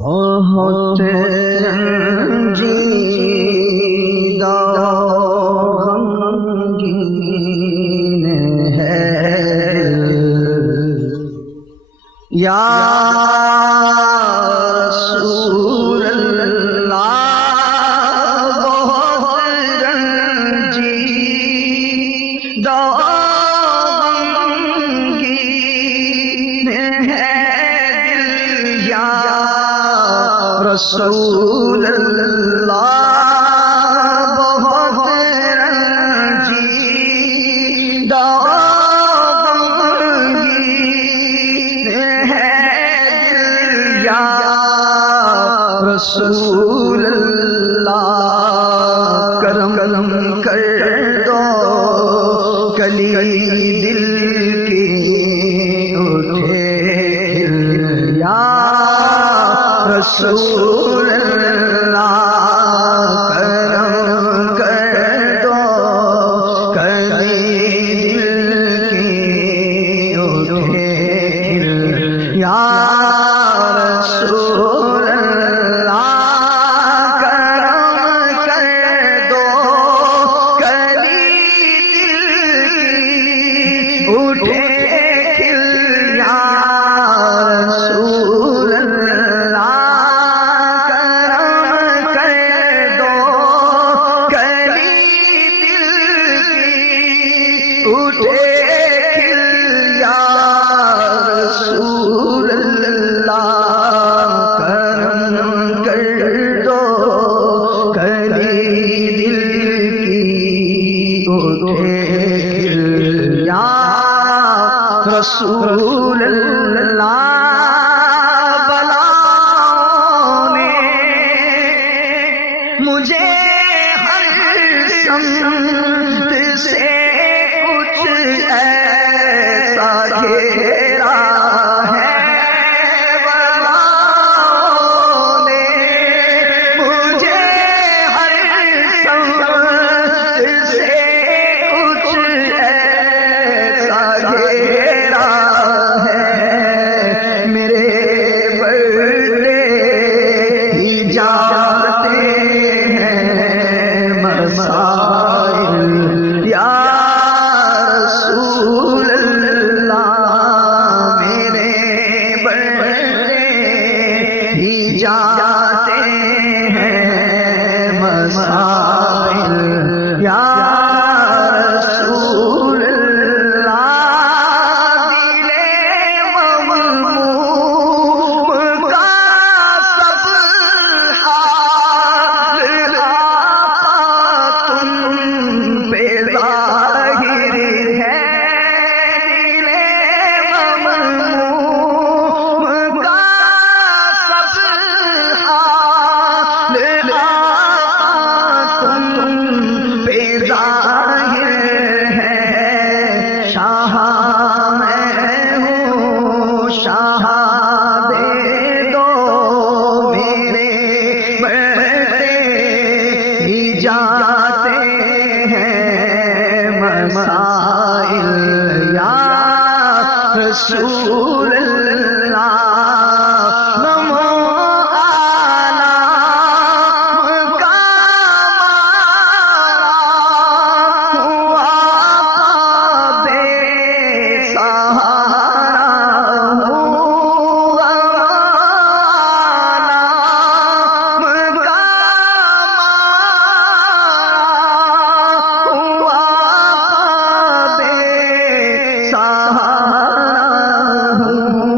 بہت رنجیدہ غمگین ہے یا رسول اللہ، بہت رنجیدہ غمگین ہے یا رسول اللہ، بہت رنجیدہ غمگین ہے یا رسول اللہ، کرم کر دو کلی دل کی اٹھے یا رسول اللہ، کرم کر دو کلی دل کی اٹھے یا رسول اللہ، کرم کر دو کلی دل کی اٹھے یا رسول اللہ، اٹھے یا رسول اللہ، کرم کر دو کلی دل کی اٹھے یا رسول اللہ، بلاؤں نے مجھے ہر سمت سے ایسا گھیرا ہے، بلاؤں نے مجھے ہر سمت سے کچھ ایسا گھیرا ہے، میرے بڑے ہی جاتے ہیں مسائل یا رسول اللہ، میرے بڑے ہی جاتے ہیں مسائل یا رسول اللہ، دل مملوم کا سب حال تم پہ ظاہر ہے، شاہ میں ہوں شاہ دے دو میرے بیٹے ہی جاتے ہیں مسائل یا رسول اللہ، نمو آلام کا سہارا ہوں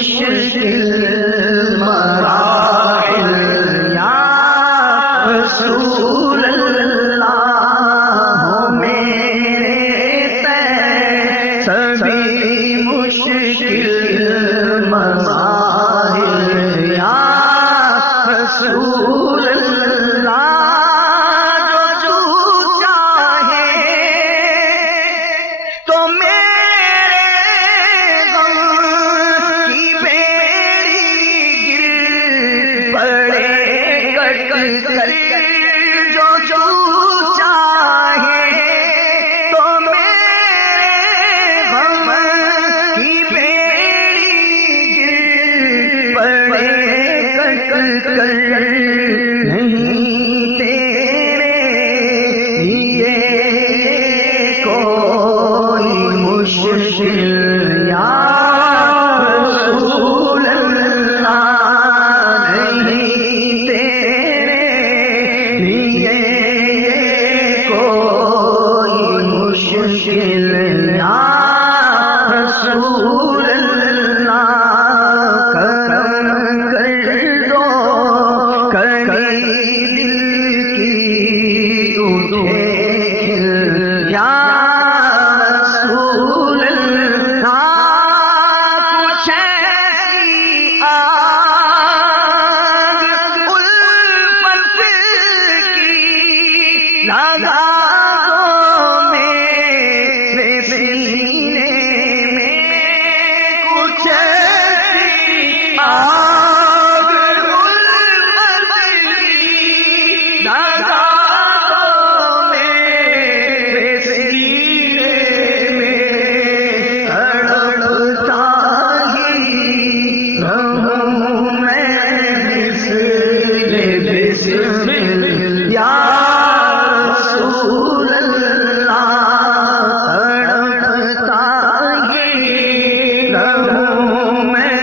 مشکل مراحل یا رسول اللہ میرے سبھی مشکل مراحل یا رسول اللہ جو چاہے تو میرے غم کی بیڑی گر پڑے کٹ کر جو چاہے تو میرے غم کی بیڑی گر پڑے کٹ کر نہیں تیرے لیے کوئی مشکل یا رسول اللہ نہیں تیرے لیے کوئی مشکل یا رسول اللہ کرم کر دو کبھی دل کی اٹھے یا رسول اللہ کچھ ایسی آگ الفت کی لگا دو میرے سینے میں کچھ ایسی آگ الفت کی لگا دو میرے سینے میں تڑپتا ہی رہوں میں بسم یا رسول اللہ تڑپتا ہی رہوں میں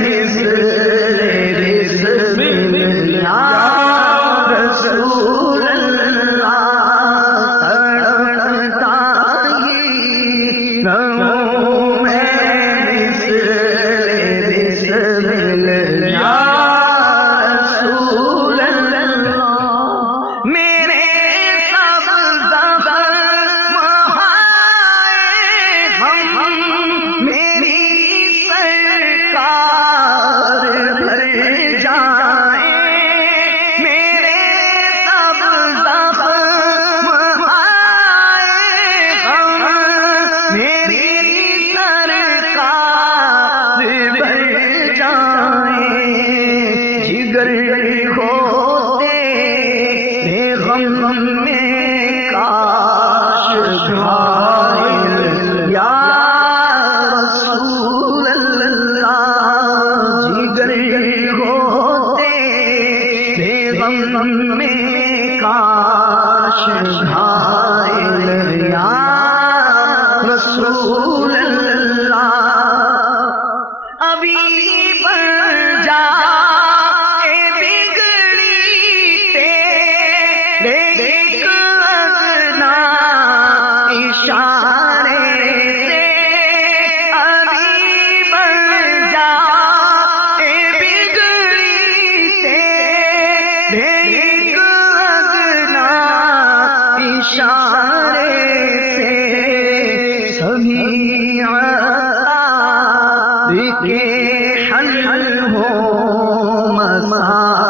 بسم یا رسول اللہ تڑپتا ہی رہوں میں بسم یا رسول اللہ میرے سب زخم ہائے ہم میری سرکار بھر جائیں میرے سب زخم ہائے ہم میری سرکار بھر جائیں جگر ہوتے غم میں کاش گھائل یا رسول اللہ جگر ہوتے غم میں کاش گھائل یا رسول اللہ ابھی بن جا اشارے سے ابھی بن جا بگڑی دیکھ اگنا اشارے سے سبھی عطا کے حل ہو مسائل